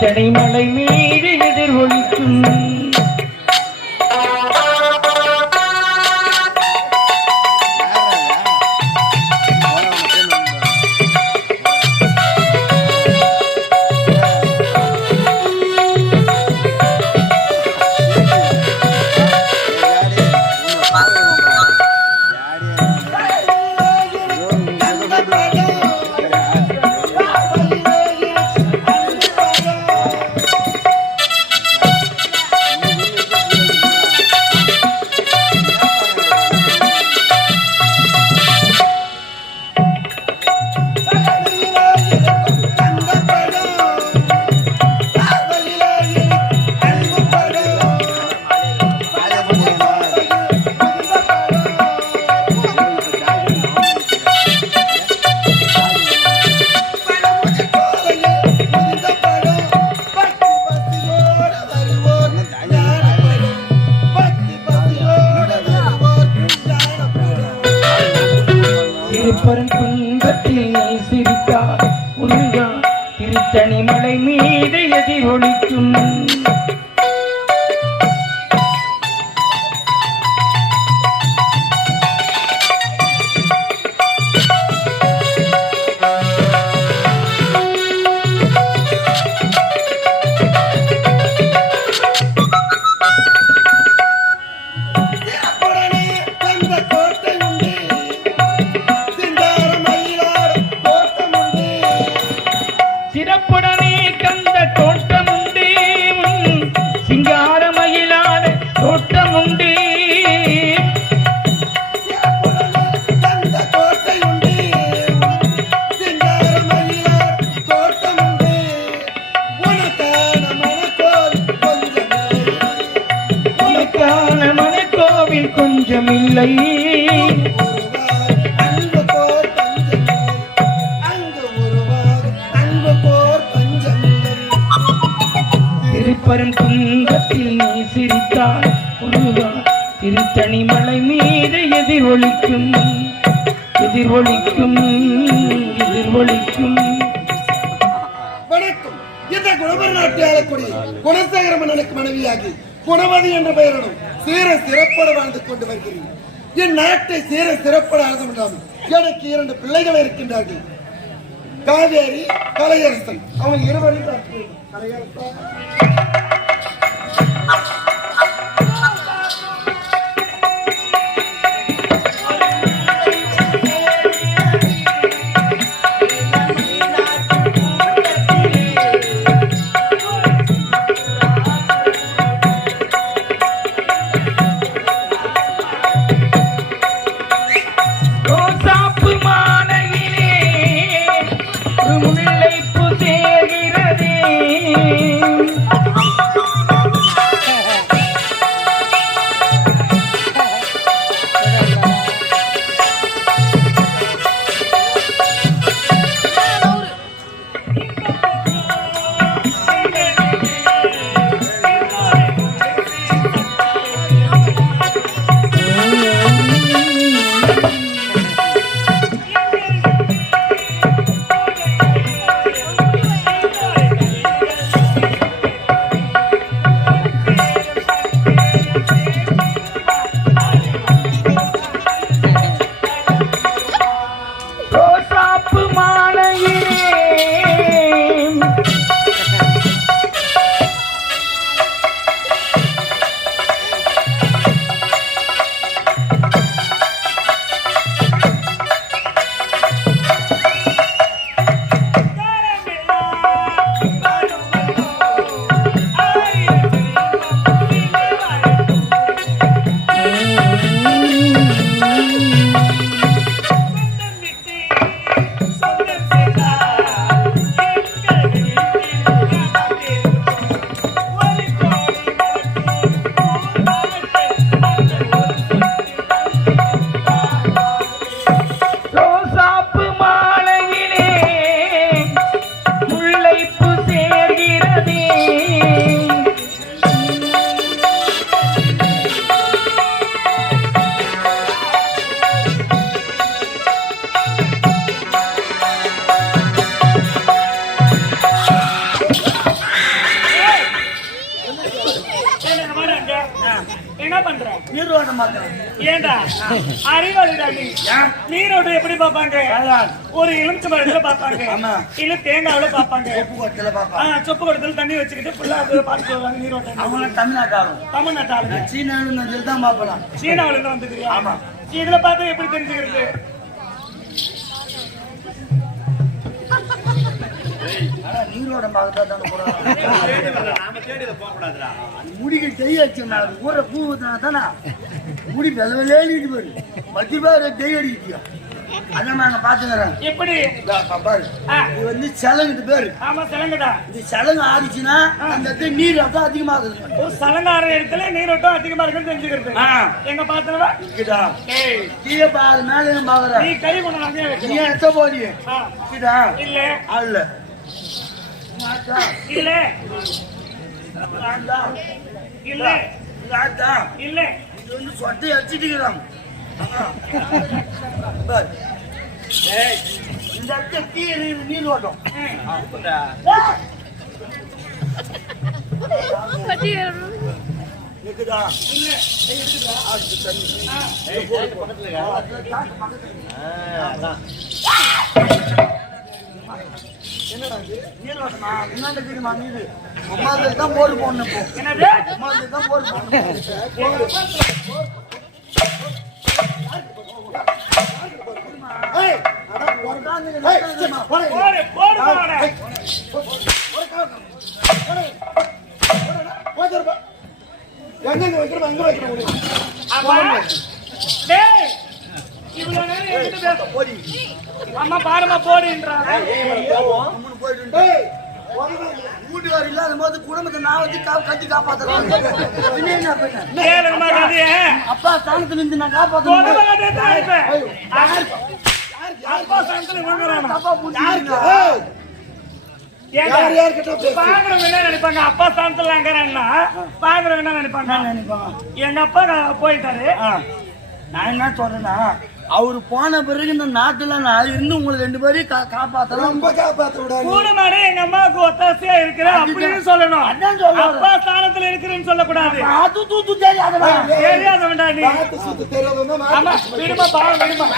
திருத்தணி மலை மீது எதிரொலிக்கும் துன்பத்தில் நீ சிரித்தார் முருகா திருத்தணி மலை மீது எதிரொலிக்கும் சிறப்புடனே கந்த தோட்டம் உண்டு சிங்காரமயிலான தோட்டம் உண்டு உனக்கான மனக்கோவில் கொஞ்சமில்லை துன்பத்தில் நீ சிரித்தாய் முருகா திருத்தணி மலை மீது எதிரொலிக்கும் எதிரொலிக்கும் எதிரொலிக்கும். வணக்கம். இந்த குணவர் நாட்டை ஆளக்கூடிய குணசேகர மன்னனுக்கு மனைவியாகி குணவதி என்ற பெயரிடம் சீர சிறப்பட வாழ்ந்து கொண்டு வருகிறேன். என் நாட்டை சீர சிறப்பட ஆழ்ந்தமில்லாமல் எனக்கு 2 பிள்ளைகள் இருக்கின்றார்கள். காவேரி கலையரசன். அவன் இருவரையும் கலையரசன் மாட்டேன். ஏண்டா அறிவாளிடா நீ. நீரோடு எப்படி பார்ப்பாங்க? ஒரு எலுமிச்சை மரத்துல பார்ப்பாங்க, இல்ல தேங்காவில பார்ப்பாங்க, சொப்பு குடத்துல தண்ணி வச்சுக்கிட்டு ஃபுல்லா பார்த்துட்டு வருவாங்க நீரோட்டம். அவங்க தமிழ்நாட்டு ஆளுங்க. சீனாவில் தான் பார்க்கலாம். சீனாவில இருந்து வந்துக்கிறியா? ஆமா. இதுல பார்த்து எப்படி தெரிஞ்சுக்கிறது? நீரோட பார்க்கத்தான் முடிக்கு தெய்யாச்சு ஊரை பூ தானே முடி வெள்ளவேலிட்டு போயிரு மத்தி பேர் தெய்ய அடிக்கிட்டியா அதான் நாங்க பாத்துக்கிறேன். எப்படி பாரு இது வந்து சலங்கிட்டு பேரு. ஆமா சலங்கடா. இது சலங்கு ஆடிச்சுன்னா அந்த இடத்துல நீர் ரத்தம் அதிகமாகுது. சலங்கார இடத்துல நீரோட்டம் அதிகமா இருக்குன்னு தெரிஞ்சுக்கிறது. எங்க பாத்துறவா இங்கடா கீழே பாரு மேலே பாக்குற நீ கை கொண்டு அங்கே நீ எத்த போடி இதா இல்ல அல்ல இல்ல இல்ல இல்ல இது வந்து சொட்டை அடிச்சிட்டுக்கிறான். இந்த இடத்துல கீழே நீர் ஓட்டம் இருக்குதா? என்னடா நீரோட்டமா முன்னாடி தெரியுமா? நீரு அம்மாவுக்கு தான் போர் போடணும். அம்மாவுக்கு தான் போர் போடணும். அம்மா பாருமா போடுன்றாங்க. வீட்டுக்காரர் இல்லாத போது குடும்பத்தை நான் வச்சு கட்டி காப்பாத்துறேன். அப்பா ஸ்தானத்துல இருந்து நான் காப்பாத்துறேன். நினைப்பாங்க அப்பா ஸ்தானத்துல பாக்குறவங்க என்ன நினைப்பாங்க? எங்க அப்பா போயிட்டாரு. நான் என்ன சொல்றேன்னா அவரு போன பிறகு இந்த நாட்டுல நான் இருந்து உங்களுக்கு 2 பேரையும் காப்பாத்தலாம். ரொம்ப காப்பாத்த விடாது. கூடுமாடு எங்க அம்மாவுக்கு ஒத்தாசையா இருக்கிற அப்படின்னு சொல்லணும். அப்பா ஸ்தானத்துல இருக்கிறேன்னு சொல்லக்கூடாது. அது தூத்து தெரியாதவா தெரியாதவன்டா நீ. ஆமா விடுமா பாவம் விடுமா.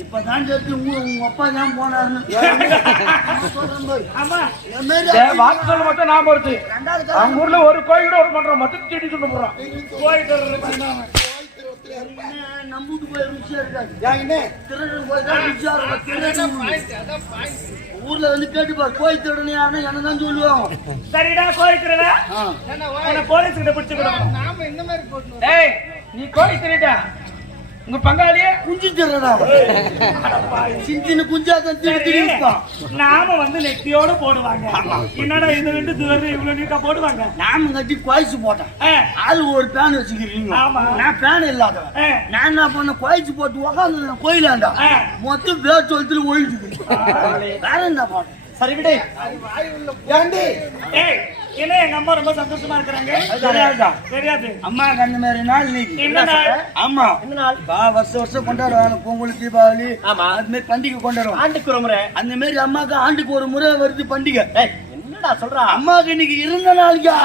இப்பதான் தெரிஞ்சு உங்க அப்பா ஏன் போனாருன்னு வாக்கு சொல்ல மட்டும் நாம வருது. அவங்க ஊர்ல ஒரு கோயில் ஒரு மன்றம் மட்டும் செடி சொல்ல போறோம். நம்பூட்டு போய் ருச்சியா இருக்காது. ஊர்ல வந்து கேட்டுப்பாரு கோயில் திருடனே என்னதான் சொல்லுவோம். சரிடா கோயில் திருட போலீஸ் கிட்ட பிடிச்சு கொடுக்கணும். நீ கோயில் திருடா உங்க பங்காளியே குஞ்சு திருடா சின்ன குஞ்சாதான் திருப்பா. நாம வந்து நெத்தியோட போடுவாங்க. என்னடா இது 2 தூரம் இவ்வளவு நீட்டா போடுவாங்க. நாம கட்டி குவாய்ச்சி போட்டேன். ஆளு ஒரு பேன் வச்சுக்கிறீங்க. நான் பேன் இல்லாதவன். நான் என்ன பண்ண குவாய்ச்சி போட்டு உக்காந்து கோயிலாண்டா மொத்தம் பேர் சொல்லிட்டு ஒழிச்சு வேற என்ன போட்டேன். சரி விடு. என்ன எங்க அம்மா ரொம்ப சந்தோஷமா இருக்கிறாங்க. தெரியாது அம்மா கண்ணு மாதிரி நாள் என்ன நாள்? ஆமா என்ன நாள்? வருஷம் கொண்டாடுவாங்க. பொங்கல் தீபாவளி அது மாதிரி பண்டிகை கொண்டாடுவோம். ஆண்டுக்கு ஒரு முறை அந்த மாதிரி அம்மாக்கு ஆண்டுக்கு ஒரு முறை வருது பண்டிகை. என்னடா சொல்றா? அம்மாக்கு இன்னைக்கு இருந்த நாளைக்கா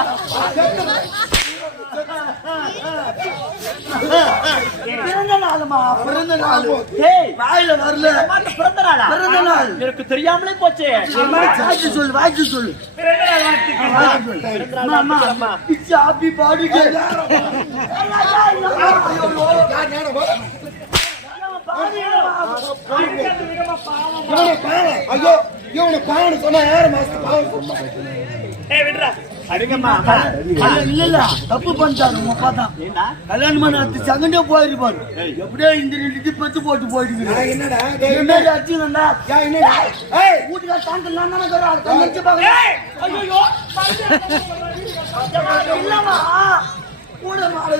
பிறந்த நாளுமா? பிறந்த நாள் வாயில வரல. பிறந்த நாளா? பிறந்த நாள் எனக்கு தெரியாமலே போச்சு. வாய்ச்சி சொல்லு வாய்ச்சி சொல்லு. Happy birthday. ஐயோ இவனை பாவம் சொன்னா யாரு மாஸ்டர் பாவம் சொன்னா? விடுறா இல்ல தப்பு பண்ணிட்டாரு உங்க அப்பா தான். கல்யாணம் பண்ண அடுத்த செகண்டே போயிருப்பாரு. எப்படியோ இந்த 2 பத்து போட்டு போயிட்டு என்னடா அடிச்சுடா வீட்டுக்கார தாண்டலாம் இல்லமா கூட மாடு